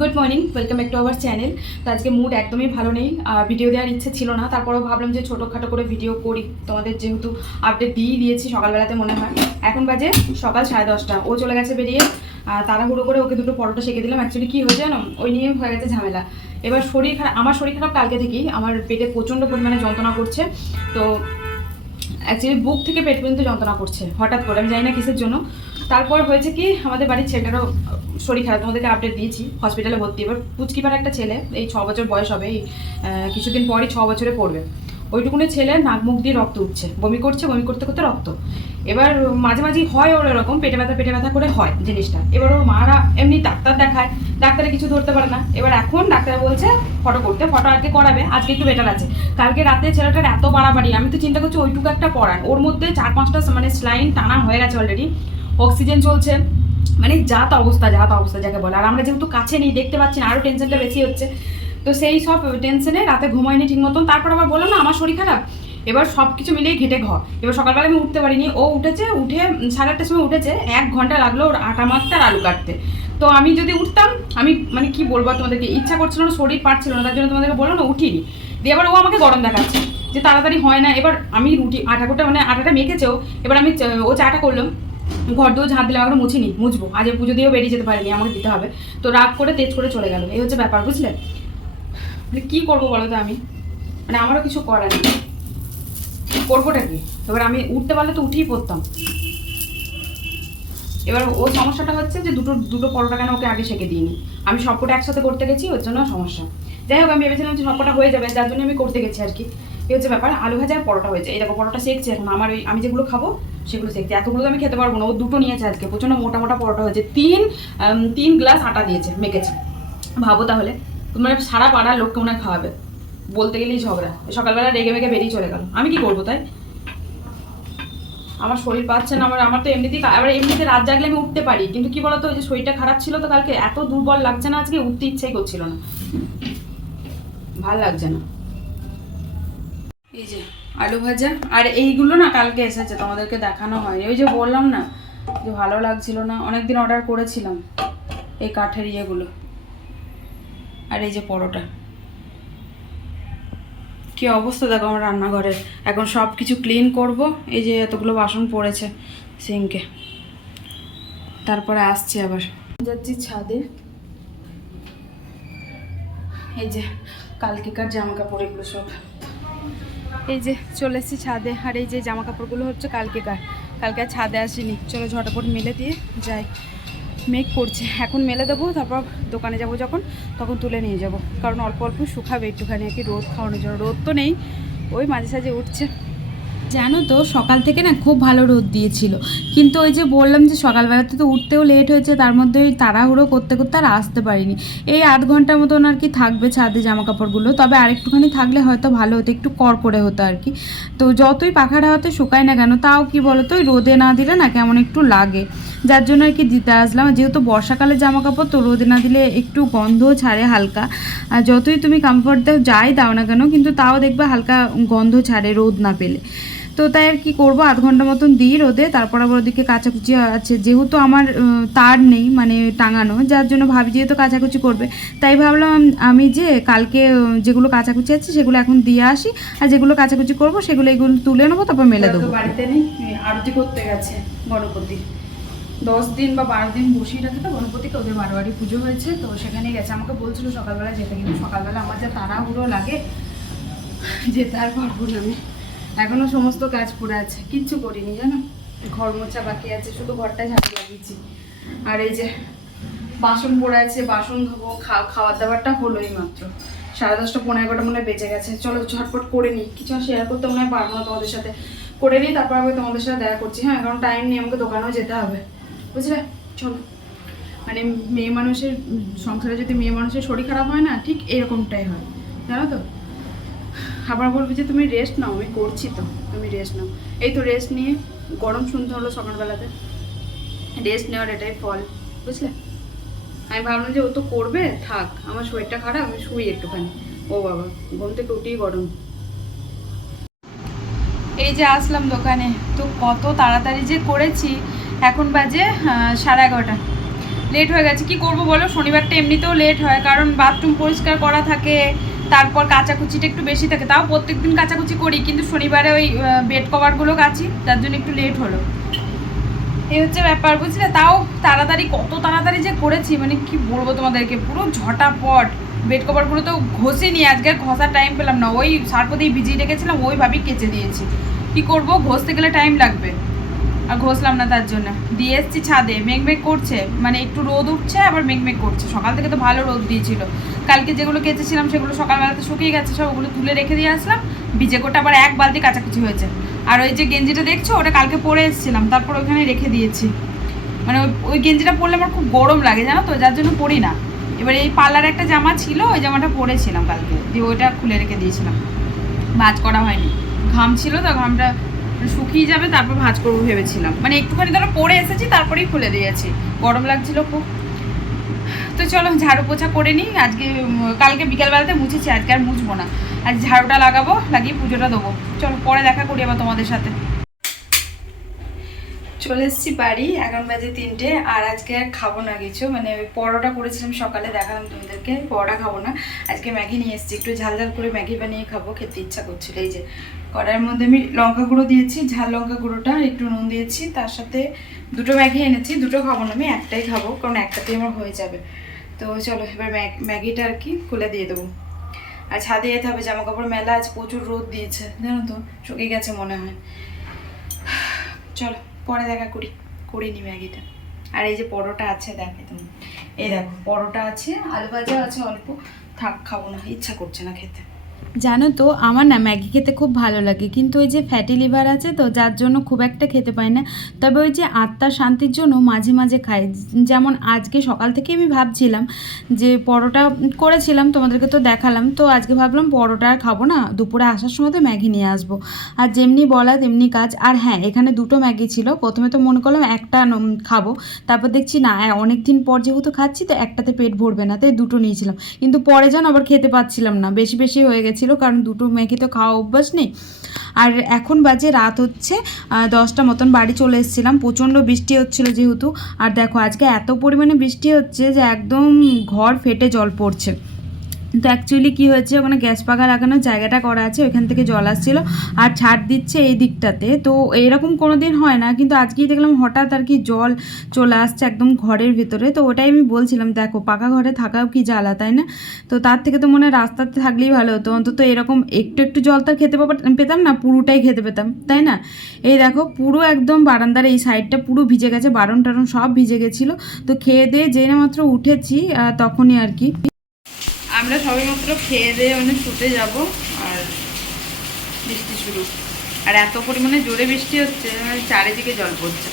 Good morning, welcome back to our channel. তো আজকে mood একদমই ভালো নেই, ভিডিও দেওয়ার ইচ্ছে ছিল না। তারপরেও ভাবলাম যে ছোটোখাটো করে ভিডিও করি, তোমাদের যেহেতু আপডেট দিয়েই দিয়েছি সকালবেলাতে মনে হয়। এখন বাজে সকাল 10:30, ও চলে গেছে বেরিয়ে। তাড়াহুড়ো করে ওকে দুটো পরোটা সেঁকে দিলাম। অ্যাকচুয়ালি কী হয়েছে জানো, ওই নিয়ে হয়ে গেছে ঝামেলা। এবার শরীর খারাপ, আমার শরীর খারাপ কালকে থেকেই, আমার পেটে প্রচণ্ড পরিমাণে যন্ত্রণা করছে। তো অ্যাকচুয়ালি বুক থেকে পেট পর্যন্ত যন্ত্রণা করছে হঠাৎ করে, আমি জানি না কিসের জন্য। তারপর হয়েছে কি, আমাদের বাড়ির ছেলেটারও শরীর খারাপ, তোমাদেরকে আপডেট দিয়েছি, হসপিটালে ভর্তি। এবার পুচকিপার একটা ছেলে, এই 6 বছর বয়স হবে, এই কিছুদিন পরই 6 বছরে পড়বে। ওইটুকুনি ছেলে নাক মুখ দিয়ে রক্ত উঠছে, বমি করছে, বমি করতে করতে রক্ত। এবার মাঝে মাঝেই হয় ওর এরকম পেটে ব্যথা করে হয় জিনিসটা। এবার ওর মারা এমনি ডাক্তার দেখায়, ডাক্তারে কিছু ধরতে পারে না। এবার এখন ডাক্তার বলছে ফটো করতে, ফটো আজকে করাবে, আজকে একটু বেটার আছে। কালকে রাতে ছেলেটার এত বাড়াবাড়ি, আমি তো চিন্তা করছি ওইটুকু একটা পড়ান, ওর মধ্যে 4-5টা মানে স্লাইন টানা হয়ে গেছে অলরেডি, অক্সিজেন চলছে, মানে জাত অবস্থা যাকে বলে। আর আমরা যেহেতু কাছে নেই, দেখতে পাচ্ছি না, আরও টেনশনটা বেশি হচ্ছে। তো সেই সব টেনশনে রাতে ঘুমায়নি ঠিক মতন। তারপর আবার বললাম না আমার শরীর খারাপ, এবার সব কিছু মিলিয়ে ঘেটে এবার সকালবেলা আমি উঠতে পারিনি, ও উঠে 8:30টার সময় উঠেছে, 1 ঘন্টা লাগলো ওর আটা মাখতে আর আলু কাটতে। তো আমি যদি উঠতাম, আমি মানে কি বলবো তোমাদেরকে, ইচ্ছা করছিল না, শরীর পারছিল না, তার জন্য তোমাদেরকে বললো না উঠিনি। দিয়ে এবার ও আমাকে গরম দেখাচ্ছে যে তাড়াতাড়ি হয় না। এবার আমি আটাটা মেখেছেও, এবার আমি ও চাটা করলাম, ঘর দিয়েও ঝাঁট দিলাম, এখন মুছবো, আজ পুজো দিয়েও বেরিয়ে যেতে পারিনি, আমাকে দিতে হবে। তো রাগ করে তেজ করে চলে গেল, এই হচ্ছে ব্যাপার, বুঝলে। মানে কী করবো বলো তো আমি, মানে আমারও কিছু করার নেই, করবোটা কি। এবার আমি উঠতে পারলে তো উঠেই পড়তাম। এবার ও সমস্যাটা হচ্ছে যে দুটো পরোটা কেন ওকে আগে সেঁকে দিইনি, আমি সবকটা একসাথে করতে গেছি, ওর জন্য সমস্যা। যাই হোক, আমি ভেবেছিলাম যে সবকটা হয়ে যাবে, যার জন্য আমি করতে গেছি আর কি। এই হচ্ছে ব্যাপার। আলু ভাজা আর পরোটা হয়েছে, এই দেখো পরোটা সেঁকছে এখন, আমার ওই আমি যেগুলো খাবো সেগুলো সেঁকছে। এতগুলো তো আমি খেতে পারবো না, ও দুটো নিয়েছে আজকে, প্রচণ্ড মোটা মোটা পরোটা হয়েছে, 3 গ্লাস আটা দিয়েছে, মেখেছে। ভাবো তাহলে, তোমার সারা পাড়ার লোককে মনে খাওয়াবে, বলতে গেলেই ঝগড়া। সকালবেলা রেগে মেগে বেরিয়ে চলে গেল, আমি কি করবো তাই। আমার শরীর পাচ্ছে না, আমার তো এমনিতে রাত জাগলে আমি উঠতে পারি, কিন্তু কি বলতো, ওই যে শরীরটা খারাপ ছিল তো কালকে, এত দুর্বল লাগছে না আজকে, উঠতে ইচ্ছাই করছিল না, ভাল লাগছে না। এই যে আলু ভাজা, আর এইগুলো না কালকে এসেছে, তোমাদেরকে দেখানো হয়নি। ওই যে বললাম না যে ভালো লাগছিল না, অনেকদিন অর্ডার করেছিলাম এই কাঠের ইয়েগুলো। আর এই যে পরোটা, কি অবস্থা দেখো আমার রান্নাঘরের। এখন সব কিছু ক্লিন করব, এই যে এতগুলো বাসন পড়েছে সিঙ্কে। তারপরে আসছি আবার, যাচ্ছি ছাদে। এই যে কালকেকার জামা কাপড় এগুলো সব, এই যে চলে এসেছি ছাদে। আর এই যে জামা কাপড়গুলো হচ্ছে কালকেকার, কালকে আর ছাদে আসিনি। চলো ঝটাপট মেলে দিয়ে যাই, মেঘ করছে, এখন মেলে দেবো, তারপর দোকানে যাব যখন তখন তুলে নিয়ে যাব, কারণ অল্প অল্প শুকাবে একটুখানি আর কি, রোদ খাওয়ানোর জন্য। রোদ তো নেই, ওই মাঝে সাঝে উঠছে। জানো তো সকাল থেকে না খুব ভালো রোদ দিয়েছিল, কিন্তু ওই যে বললাম যে সকালবেলাতে তো উঠতেও লেট হয়েছে, তার মধ্যে ওই তাড়াহুড়ো করতে করতে আর আসতে পারিনি। এই আধ ঘন্টার মতন আর কি থাকবে ছাদে জামা কাপড়গুলো, তবে আরেকটুখানি থাকলে হয়তো ভালো হতো, একটু করে হতো আর কি। তো যতই পাখার হাওয়াতে শুকায় না কেন, তাও কি বলতো ওই রোদে না দিলে না কেমন একটু লাগে, যার জন্য আর কি দিতে আসলাম। যেহেতু বর্ষাকালের জামা কাপড়, তো রোদে না দিলে একটু গন্ধও ছাড়ে হালকা, আর যতই তুমি কমফর্ট দাও না কেন, কিন্তু তাও দেখবে হালকা গন্ধ ছাড়ে রোদ না পেলে। তো তাই আর কি করবো, আধ ঘন্টা মতন দিই রোদে, তারপর আবার ওদিকে কাচাকুচি আছে, যেহেতু আমার তার নেই মানে টাঙানো, যার জন্য ভাবি যেহেতু কাচাকুচি করবে, তাই ভাবলাম আমি যে কালকে যেগুলো কাচাকুচি আছে সেগুলো এখন দিয়ে আসি, আর যেগুলো কাচাকুচি করবো সেগুলো এগুলো তুলে নেবো, তারপর মেলে দেবো। বাড়িতে নেই, আরতি করতে গেছে গণপতি, 10 দিন বা 12 দিন বসিয়ে রাখে তো গণপতিকে, ওদের বারোয়ারি পুজো হয়েছে, তো সেখানেই গেছে। আমাকে বলছিল সকালবেলা যেতে, কিন্তু সকালবেলা আমার যা তাড়াহুড়ো লাগে, যেতে আর পারবো না আমি। এখনও সমস্ত কাজ পড়ে আছে, কিচ্ছু করিনি জানো, ঘর মোছা বাকি আছে, শুধু ঘরটায় ঝাঁট লাগিয়েছি। আর এই যে বাসন পড়ে আছে, বাসন ধোবো, খাওয়ার দাওয়ারটা হলোই মাত্র 10:30 11:15 মনে বেজে গেছে। চলো ঝটপট করে নিই, কিছু আর শেয়ার করতে মনে হয় পারবো না তোমাদের সাথে, করে নিই তারপর আমি তোমাদের সাথে দেখা করছি। হ্যাঁ, কারণ টাইম নেই, আমাকে দোকানেও যেতে হবে, বুঝলে। চলো, মানে মেয়ে মানুষের সংসারে যদি মেয়ে মানুষের শরীর খারাপ হয় না, ঠিক এরকমটাই হয়, জানো তো। আবার বলবি যে তুমি রেস্ট নাও, আমি করছি তো, তুমি রেস্ট নাও। এই তো রেস্ট নিয়ে গরম শুনতে হলো সকালবেলাতে, রেস্ট নেওয়ার এটাই ফল, বুঝলে। আমি ভাবলাম যে ও তো করবে, থাক, আমার শরীরটা খারাপ, আমি শুই একটুখানি। ও বাবা, ঘুম থেকে উঠেই গরম। এই যে আসলাম দোকানে, তো কত তাড়াতাড়ি যে করেছি, এখন বাজে 11:30। লেট হয়ে গেছে। কি করব বলো, শনিবারটা এমনিতেও লেট হয়, কারণ বাথরুম পরিষ্কার করা থাকে, তারপর কাচাকুচিটা একটু বেশি থাকে। তাও প্রত্যেকদিন কাচাকুচি করি, কিন্তু শনিবারে ওই বেড কভারগুলো কাচি, তার জন্য একটু লেট হলো। এই হচ্ছে ব্যাপার, বুঝলে। তাও তাড়াতাড়ি, কত তাড়াতাড়ি যে করেছি, মানে কি বলবো তোমাদেরকে, পুরো ঝটাপট। বেড কভারগুলো তো ঘষিনি, আজকে আর ঘষার টাইম পেলাম না, ওই সার্ফ দিয়েই ভিজিয়ে রেখেছিলাম, ওইভাবেই কেচে দিয়েছি। কি করব, ঘষতে গেলে টাইম লাগবে, আর ঘষলাম না, তার জন্য দিয়ে এসছি ছাদে। মেঘমেঘ করছে, মানে একটু রোদ উঠছে আবার মেঘমেঘ করছে। সকাল থেকে তো ভালো রোদ দিয়েছিল। কালকে যেগুলো কেচেছিলাম সেগুলো সকালবেলাতে শুকিয়ে গেছে সব, ওগুলো তুলে রেখে দিয়ে আসলাম ভিজে। গোটা আবার এক বালতি কাচাকুচি হয়েছে। আর ওই যে গেঞ্জিটা দেখছো, ওটা কালকে পরে এসেছিলাম, তারপর ওখানে রেখে দিয়েছি। মানে ওই গেঞ্জিটা পরলে আমার খুব গরম লাগে, জানো তো, যার জন্য পরি না। এবার এই পার্লার একটা জামা ছিল, ওই জামাটা পরেছিলাম কালকে, দিয়ে ওইটা খুলে রেখে দিয়েছিলাম, ভাঁজ করা হয়নি। ঘাম ছিল তো, ঘামটা শুকিয়ে যাবে তারপর ভাঁজ করবো ভেবেছিলাম। মানে একটুখানি ধরো পরে এসেছি, তারপরেই খুলে দিয়েছি, গরম লাগছিল খুব। তো চলো ঝাড়ু পোছা করে নিই আজকে। কালকে বিকালবেলাতে মুছেছি, আজকে আর মুছবো না। আজ ঝাড়ুটা লাগাবো, লাগিয়ে পুজোটা দেবো। চলো পরে দেখা করি আবার তোমাদের সাথে। চলে এসেছি বাড়ি, এখন বাজে 3টে। আর আজকে আর খাবো না কিছু, মানে ওই পরোটা করেছিলাম সকালে, দেখালাম তোমাদেরকে। পরোটা খাবো না আজকে, ম্যাগি নিয়ে এসেছি, একটু ঝাল ঝাল করে ম্যাগি বানিয়ে খাবো, খেতে ইচ্ছা করছিল। এই যে কড়াইয়ের মধ্যে আমি লঙ্কা গুঁড়ো দিয়েছি, ঝাল লঙ্কা গুঁড়োটা, একটু নুন দিয়েছি, তার সাথে দুটো ম্যাগি এনেছি। দুটো খাবো না আমি, একটাই খাবো, কারণ একটাতেই আমার হয়ে যাবে। তো চলো এবার ম্যাগিটা আর কি খুলে দিয়ে দেবো। আর ছাদে যেতে হবে, জামা কাপড় মেলা আছে, প্রচুর রোদ দিয়েছে, জানো তো, শুকিয়ে গেছে মনে হয়। চলো পরে দেখা করিনি ম্যাগিটা। আর এই যে পরোটা আছে, দেখে তুমি, এই দেখো পরোটা আছে, আলু ভাজা আছে অল্প, থাক খাবো না, ইচ্ছা করছে না খেতে। জানো তো, আমার না ম্যাগি খেতে খুব ভালো লাগে, কিন্তু ওই যে ফ্যাটি লিভার আছে তো, যার জন্য খুব একটা খেতে পাই না। তবে ওই যে আত্মার শান্তির জন্য মাঝে মাঝে খাই। যেমন আজকে সকাল থেকে আমি ভাবছিলাম যে পরোটা করেছিলাম, তোমাদেরকে তো দেখালাম, তো আজকে ভাবলাম পরোটা আর খাবো না, দুপুরে আসার সময় তো ম্যাগি নিয়ে আসবো। আর যেমনি বলা তেমনি কাজ। আর হ্যাঁ, এখানে দুটো ম্যাগি ছিল, প্রথমে তো মনে করলাম একটা খাবো, তারপর দেখছি না, অনেক দিন পর যেহেতু খাচ্ছি তো একটাতে পেট ভরবে না, তাই দুটো নিয়েছিলাম। কিন্তু পরে যেন আবার খেতে পাচ্ছিলাম না, বেশি বেশি হয়ে গেছিলো, কারণ দুটো ম্যাগি তো খাওয়া অভ্যাস নেই। আর এখন বাজে রাত হচ্ছে 10টা মতন, বাড়ি চলে এসেছিলাম, প্রচণ্ড বৃষ্টি হচ্ছিলো যেহেতু। আর দেখো আজকে এত পরিমাণে বৃষ্টি হচ্ছে যে একদম ঘর ফেটে জল পড়ছে। তো অ্যাকচুয়ালি কী হয়েছে, ওখানে গ্যাস পাখা লাগানোর জায়গাটা করা আছে, ওইখান থেকে জল আসছিলো আর ছাড় দিচ্ছে এই দিকটাতে। তো এইরকম কোনো দিন হয় না, কিন্তু আজকেই দেখলাম হঠাৎ আর কি জল চলে আসছে একদম ঘরের ভিতরে। তো ওটাই আমি বলছিলাম, দেখো পাকা ঘরে থাকাও কি জ্বালা, তাই না? তো তার থেকে তো মনে হয় রাস্তাতে থাকলেই ভালো হতো, অন্তত এরকম একটু একটু জল তার খেতে পেতাম না, পুরোটাই খেতে পেতাম, তাই না? এই দেখো পুরো একদম বারান্দার এই সাইডটা পুরো ভিজে গেছে, বারণ টারণ সব ভিজে গেছিলো। তো খেয়ে দিয়ে যেই না মাত্র উঠেছি তখনই আর কি আমরা সবাই মাত্র খেয়ে দিয়ে মানে শুতে যাব, আর বৃষ্টি শুরু। আর এত পরিমাণে জোরে বৃষ্টি হচ্ছে, চারিদিকে জল পড়ছে।